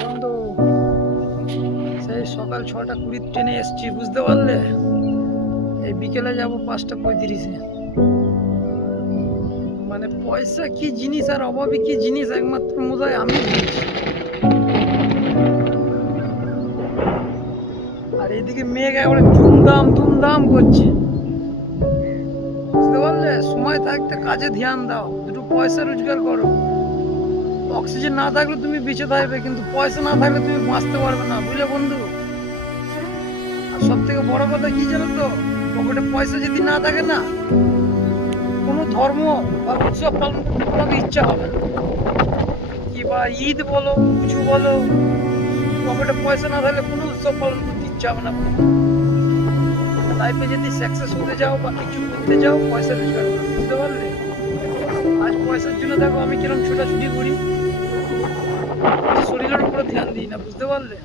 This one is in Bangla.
বন্ধু, সেই সকাল 6টা 20 ট্রেনে এসছি, বুঝতে পারলে? এই বিকেলে যাব 5টা 35-এ। মানে পয়সা কি জিনিস আর অভাবী কি জিনিস একমাত্র মোজায় আমি বুঝি। আর এদিকে মেঘ একবারে ধুমধাম ধুমধাম করছে, বুঝতে পারলে? সময় থাকতে কাজে ধ্যান দাও, দুটো পয়সা রোজগার করো। অক্সিজেন না থাকলে তুমি বেঁচে থাকবে, কিন্তু পয়সা না থাকলে তুমি বাঁচতে পারবে না, বুঝলে বন্ধু? আর সব থেকে বড় কথা কি জানো তো, পকেটে পয়সা যদি না থাকে না, কোনো ধর্ম বা উৎসব পালন করতে কোনো ইচ্ছা হবে না। কি বা ঈদ বলো, কিছু বলো, পকেটে পয়সা না থাকলে কোনো উৎসব পালন করতে ইচ্ছা হবে না। লাইফে যদি সাকসেস হতে যাও বা কিছু করতে যাও, পয়সা রোজগার করো, বুঝতে পারলে? আজ পয়সার জন্য দেখো আমি কিরকম ছোটাছুটি করি, শরীরের উপরে ধ্যান দিই না, বুঝতে পারলে?